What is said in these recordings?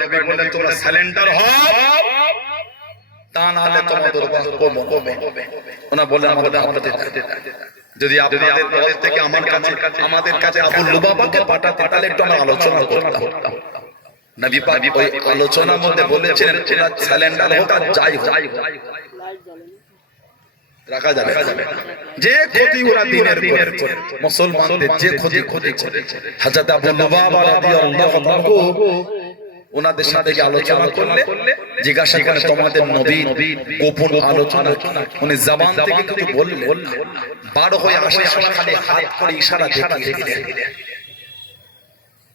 নবী বললেন তোমরা সারেন্ডার হও, তা না হলে তোমাদের উপর করব। ওনা বললেন আমাদের যদি আপনাদের দল থেকে আমাদের কাছে আবু লুবাবাকে পাঠাতে তাহলে একটু আমরা আলোচনা করতাম। নবী পাক ওই আলোচনার মধ্যে বলেছিলেন তোমরা সারেন্ডার হও, আর যাই হোক রাখা যাবে যে ক্ষতি ওরা দিনের করে মুসলমানদের যে ক্ষতি করেছে। হযরত আবু লুবাবা রাদিয়াল্লাহু আনহু ওনাদের সাথে আলোচনা করলে জিজ্ঞাসা করে তোমাদের নবী গোপন আলোচনা, উনি জবান থেকে কিছু বললেন, বার হয়ে আসার সময় খালি হাত করে ইশারা দেখিয়ে দিলেন।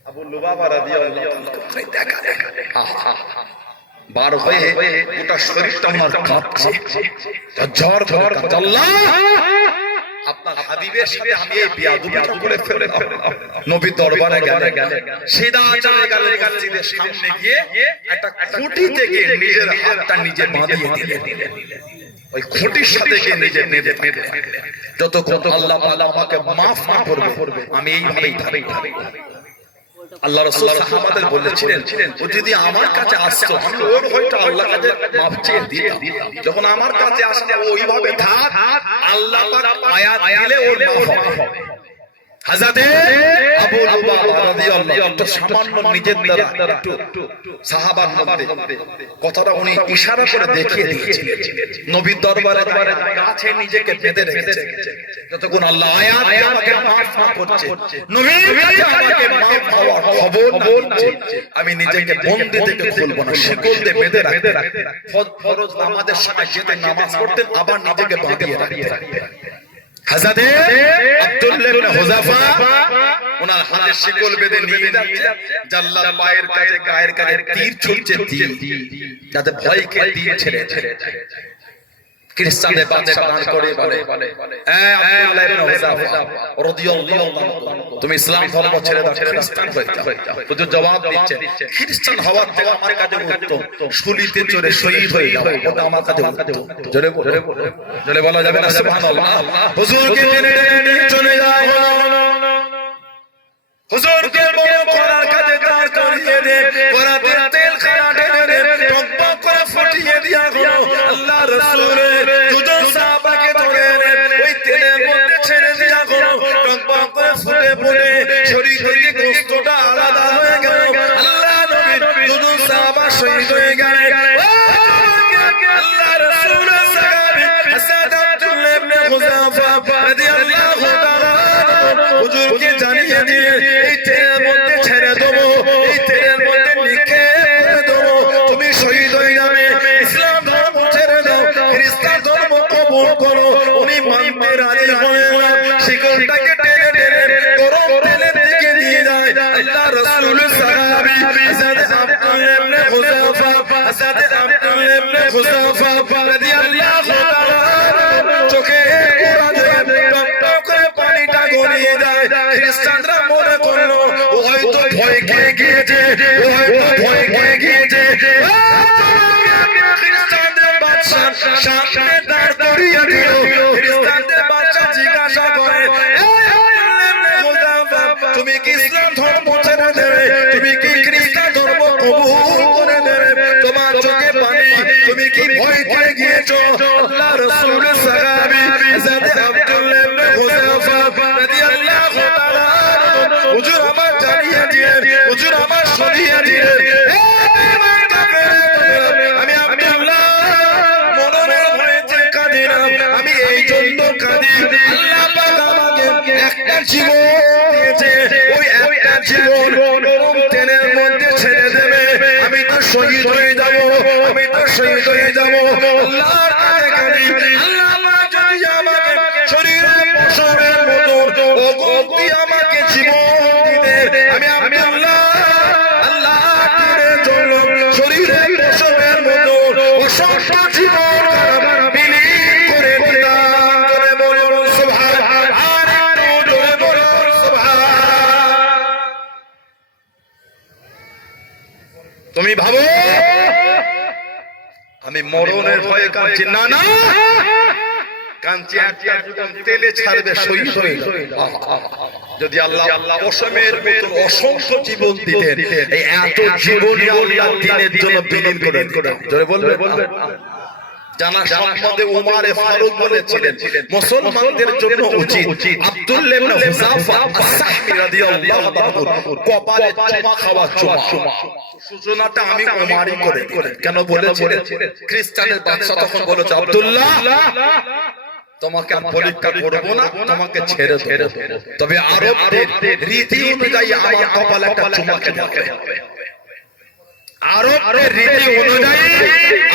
আবু লুবাবা রাদিয়াল্লাহু আনহু দেখা বার হয়ে গোটা শরীরটা ওনার কাঁপছে, জ্বর ধরে আল্লাহ আপনার হাবিবের সাথে আমি এই বিয়াদবিটা করে ফেললাম। নবী দরবারে গেলেন, সিধা চলে গেলেন মসজিদের সামনে গিয়ে একটা খুঁটি থেকে নিজের হাতটা নিজে বাঁধিয়ে দিলেন। ওই খুঁটির সাথে গিয়ে নিজে যতক্ষণ আল্লাহ পাক আমাকে মাফ না করবে আমি এইভাবেই থাকবো। আল্লাহ রাসূল সাহাবাদের বলেছিলেন ও যদি আমার কাছে আসতো আমি ওর হয়তো আল্লাহর কাছে মাফ চেয়ে দিতাম। যখন আমার কাছে আসে ওইভাবে থাক, আল্লাহ পাক আয়াত দিলে ওর মাফ হবে। হযরত আবু লুবাবা রাদিয়াল্লাহু আনহু সামান্য নিজের দ্বারা একটু সাহাবার মধ্যে কথাটা উনি ইশারা করে দেখিয়ে দিয়েছিলেন। নবীর দরবারে কাছে নিজেকে বেঁধে রেখেছে, যতক্ষণ আল্লাহ আয়াত দিয়ে আমাকে মাফ না করছে, নবীর কাছে আমাকে মাফ হওয়ার খবর বলছে, আমি নিজেকে বন্দী থেকে খুলবো না, শিকল দিয়ে বেঁধে রাখতে। ফরজ নামাজের সময় যেতে নামাজ পড়তেন, আবার নিজেকে বাঁধিয়ে রাখতেন। হযরত আব্দুল্লাহ ইবনে হুযাফা ওনার হাতে শিকল বেঁধে নিয়ে যাচ্ছে, জাল্লাদ গায়ের কাছে তীর ছুঁড়ছে, যাতে ভয় খেয়ে তীর ছেড়ে খ্রিস্টানদের বাদশা দান করে বলে আব্দুল্লাহ ইবনে হুযাফা রাদিয়াল্লাহু আনহু তুমি ইসলাম ধর্ম ছেড়ে দাও, খ্রিস্টান হয়ে যাও। হুজুর জবাব দিচ্ছে খ্রিস্টান হওয়ার থেকে আমার কাছে উত্তম শুলিতে চড়ে শহীদ হয়ে যাও, ওটা আমার কাছে উত্তম। জোরে বলা যাবে না সুবহানাল্লাহ। হুজুরকে টেনে টেনে চলে যাও, হুজুরকে বড় করার কাছে দাঁড় করিয়ে দে, করাতে তেল খানা ঢেলে দে, টকবক করে ফুটিয়ে দিয়া হলো। আল্লাহ রাসূলের দুজন সাহাবাকে ধরে ওই তেলের মধ্যে ছেড়ে দিয়া হলো, টকবক করে ফুটে ফুটে শরীর থেকে গোশতটা আলাদা হয়ে গেল। আল্লাহ নবী দুজন সাহাবা শহীদ হয়ে গেলেন। আল্লাহ রাসূলের সাহাবী হযরত আব্দুল্লাহ ইবনে হুযাফা রাদিয়াল্লাহু তাআলা হুজুরকে জানিয়ে দিয়ে এই তেলের মধ্যে ছেড়ে দেবো, এই তেলের মধ্যে লিখে দেবো, তুমি শহীদ হয়ে যাবে। ইসলাম ধর্ম ছেড়ে দাও, খ্রিস্টান ধর্ম কবুল করো। উনি মানতে রাজি হলেন না, শিকলটাকে টেনে টেনে গরম তেলের দিকে নিয়ে যায়। আল্লাহ রাসূলের সাহাবী হযরত আব্দুল্লাহ ইবনে হুযাফা রাদিয়াল্লাহু তাআলা চোখে টপ করে পানিটা গড়িয়ে যায়। খ্রিস্টানরা মনে করলো ও হয়তো ভয় খেয়ে গিয়েছে, খ্রিস্টানদের বাদশা সামনে দাঁড় করিয়ে দিল। খ্রিস্টানদের বাদশা জিজ্ঞাসা করে তুমি কি ইসলাম ধর্ম ছেড়ে দেবে, তুমি কি খ্রিস্টান ধর্ম কবুল করে দেবে? তোমার চোখে পানি, তুমি কি ভয় খেয়ে গিয়েছো? আল্লাহ রাসূলের সাহাবী হযরত আব্দুল্লাহ ইবনে হুযাফা রাদিয়াল্লাহু তাআলা হুজুর আমার জানিয়ে দিয়ে, হুজুর আমার শুনিয়ে দিয়ে, আমি আব্দুল্লাহ মরণের ভয়ে কাঁদি না, আমি এই জন্য কাঁদি আল্লাহ পাক আমাকে একটা জীবন দিয়েছে, ওই একটা জীবন গরম তেলের মধ্যে ছেড়ে দেবে, আমি তো শহীদ হয়ে যাব, আমি তো শহীদ হয়ে যাব। আল্লাহর কাছে কাঁদি, আল্লাহ পাক যদি আমাকে শরীরের পশমের মতো অগন্তি আমাকে জীবন দিতে, আমি আব্দুল্লাহ আল্লাহ দিনের জন্য শরীরের পশমের মতো অসংখ্য জীবন বিলীন করে দিতাম। জোরে বলুন সুবহানাল্লাহ, আর একটু জোরে বলুন সুবহানাল্লাহ। তুমি ভাবো আমি মরণের ভয়ে কাঁদছি? না না, কাঁদছি তেলে ছাড়বে শহীদ হয়ে। যদি আল্লাহ পশমের মতন অসংখ্য জীবন দিতেন, এই এত জীবন আল্লাহ দিনের জন্য বিলীন করে দিতেন। জোরে বলবেন। জানা সম্বন্ধে উমারে ফারুক বলেছিলেন, মুসলমানদের জন্য উচিত আব্দুল্লাহ ইবনে হুযাফা আস-সাহমি রাদিয়াল্লাহু আনহু কপালে চুমা খাওয়া চুমা। সূচনাটা আমি উমারই করে। কেন বলেছিলেন? খ্রিস্টানের বাদশা তখন বলেছে, আব্দুল্লাহ তোমাকে আমি পরীক্ষা করব না, তোমাকে ছেড়ে দেব, তবে আরবদের রীতি অনুযায়ী আমার কপালে একটা চুমা খেতে হবে। আরবদের রীতি অনুযায়ী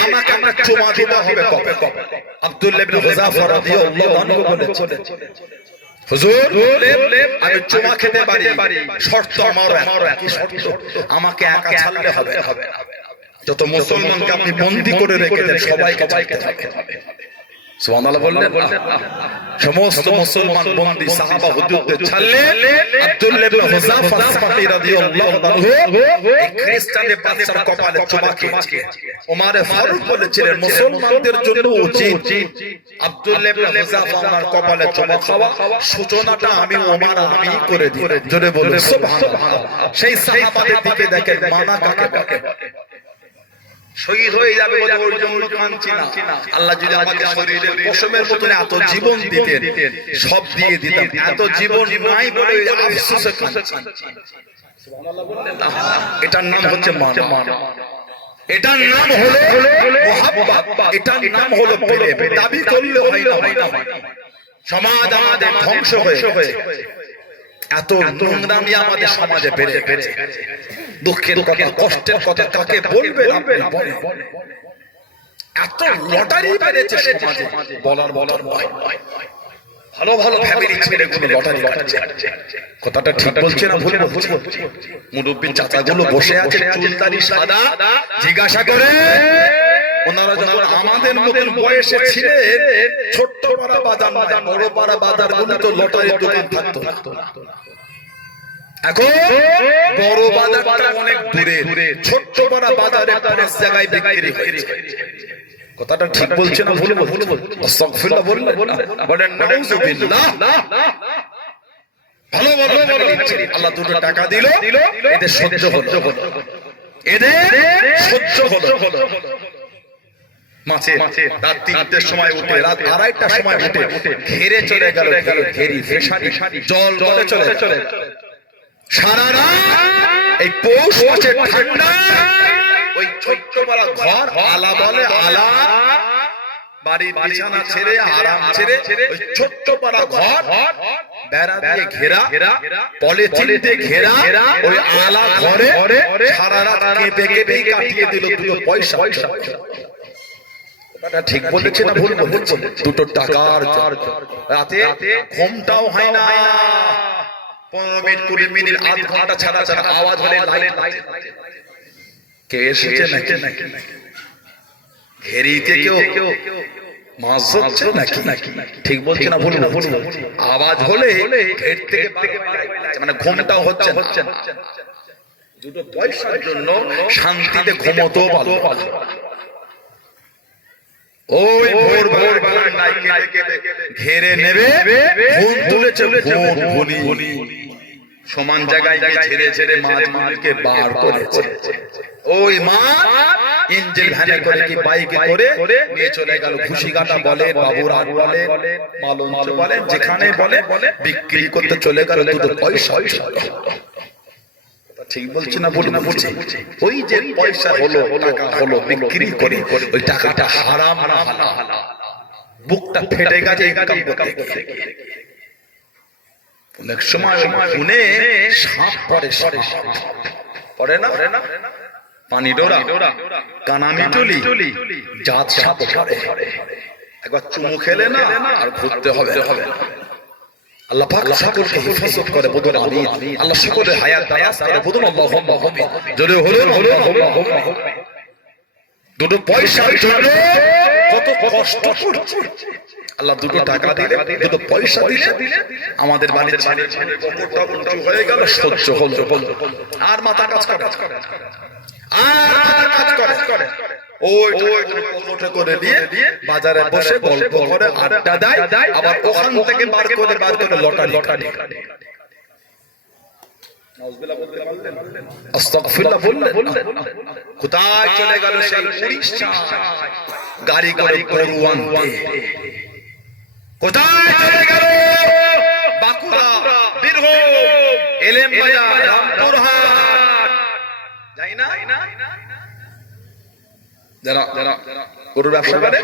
আমাকে একটা চুমা দিতে হবে কবে। আব্দুল্লাহ ইবনে হুযাফা রাদিয়াল্লাহু আনহু বলেছিলেন, হুজুর আমি চুমা খেতে পারি, শর্ত আমারও একই শর্ত, আমাকে একা ছাড়লে হবে না। যত মুসলমানকে আপনি বন্দী করে রেখেছেন সবাইকে ছাড়তে হবে। সুবহানাল্লাহ বললেন। সমস্ত মুসলমান বন্দী সাহাবা হুজুরদের ছাড়লেন। আব্দুল্লাহ ইবনে হুযাফা আস-সাহমি রাদিয়াল্লাহু আনহু এই খ্রিস্টানের বাদশার কপালে চুমা খেয়েছে। ওমর ফারুক বলেছিলেন, মুসলমানদের জন্য উচিত আব্দুল্লাহ ইবনে হুযাফা আমার কপালে চুমা খাওয়া, সূচনাটা আমি ওমর আমি করে দিই। জোরে বলুন সুবহানাল্লাহ। সেই সাহাবাদের দিকে দেখেন, মানা কাকে বলে? শহীদ হয়ে যাবে বলে ওর জন্য কাঁদছি না। আল্লাহ যদি আমাকে শরীরের পশমের মতন এত জীবন দিতেন, সব দিয়ে দিতাম। এত জীবন নাই বলে আফসোসে কাঁদছি। সুবহানাল্লাহ বললেন না? এটার নাম হচ্ছে মানা, এটার নাম হলো মুহাব্বত, এটার নাম হলো প্রেম। দাবি করলে হয় না। সমাজ আমাদের ধ্বংস হয়ে এত নোংরামি আমাদের সমাজে বেড়ে গেছে। দুঃখের কথা, কষ্টের কথা কাকে বলবেন আপনি বলেন। এত লটারি বেড়েছে সমাজে, বলার ভয়। ভালো ফ্যামিলি ছেলেগুলো লটারি কাটছে। কথাটা ঠিক বলছে না ভুল বলছে? মুরব্বি চাচাগুলো বসে আছে, চুলদারি সাদা, জিজ্ঞাসা করে ওনারা যখন আমাদের মতন বয়সে ছিলেন, ছোট্ট পাড়া বাজার নয়, বড় পাড়া বাজারগুলো তো লটারির দোকান থাকতো না। এখন বড় বাজারটা অনেক দূরে, ছোট্ট পাড়া বাজারে পাঁচ জায়গায় বিক্রি হয়েছে। কথাটা ঠিক বলছে না ভুল বলছে? আস্তাগফিরুল্লাহ বলেন নাউযুবিল্লাহ। ভালো আল্লাহ দুটো টাকা দিল, এদের সহ্য হলো, মাছে রাত ৩টের সময় উঠে, রাত ২:৩০টার সময় উঠে ঘেরে চলে গেল, ঘেরি ফেসারি জল বলে চলে সারা রাত। এই পৌষ মাসের ঠান্ডা, ওই ছোট্ট পাড়া ঘর, আলা বলে আলা, বাড়ির বিছানা ছেড়ে আরাম ছেড়ে ওই ছোট্ট পাড়া ঘর বেড়া দিয়ে ঘেরা, পলিথিন দিয়ে ঘেরা, ওই আলা ঘরে সারা রাত কেঁপে কাটিয়ে দিল দুটো পয়সা। ঠিক বলেছে না ভুল বলেছে? দুটো টাকার রাতে ঘুমটাও হয় না। 15 মিনিট 20 মিনিট আধ ঘন্টা ছাড়া আওয়াজ হলে লাইট কে এসেছে নাকি, ঘেরিতে কেউ মাছ ধরছে নাকি? ঠিক বলছে না ভুল বলছে? আওয়াজ হলে ঘের থেকে মানে ঘুমটাও হচ্ছে না। দুটো পয়সার জন্য শান্তিতে ঘুমোতেও ভালো। ওই ভোর ঘেরে নেবে, ফোন তুলেছে, সমান জায়গায় ছেড়ে মাছগুলোকে বার করেছে। ওই মা ইঞ্জিন ভ্যানে করে কি বাইকে করে নিয়ে চলে গেল। ঘুষিঘাটা বলে, বাবুরাট বলে, মালঞ্চ বলে, যেখানে বলে বিক্রি করতে চলে গেল দুটো পয়সা। ঠিক বলছি না ভুল বলছি? ওই যে পয়সা হলো, টাকা হলো, বিক্রি করে ওই টাকাটা হারাম না হালাল, বুকটা ফেটে গেছে ইনকাম করতে গিয়ে। অনেক সময় শুনে সাপ পড়ে না, পানি ডোরা, কানামিটুলি, জাত সাপ পড়ে। একবার চুমু খেলে না আর ঘুরতে হবে। আল্লাহ পাক সকলকে হেফাজত করে, বলুন আমিন। আল্লাহ সকলের হায়াত দারাজ করে, বলুন আল্লাহুম্মা আমিন। জোরে আল্লাহুম্মা আমিন। দুটো পয়সার জন্য কত কষ্ট করছে আল্লাহ। দুটো টাকা দিলে, দুটো পয়সা দিলে আমাদের বাড়ির ছেলে কতটা উঁচু হয়ে গেল, সহ্য হলো। আর মাথা কাজ করে, ওই পকেটে করে নিয়ে বাজারে বসে গল্প করে, আড্ডা দেয়, আবার ওখান থেকে বার করে লটারি। নাউজুবিল্লাহ বলতে পারলেন, আস্তাগফিরুল্লাহ বললেন, কোথায় চলে গেল সেই উড়িষ্যা গাড়ি করে গরু আনতে? কোথায় চলে গেল বাঁকুড়া, বীরভূম, এলেমবাজার, রামপুরহাট? যাই না যারা গরুর ব্যবসা করে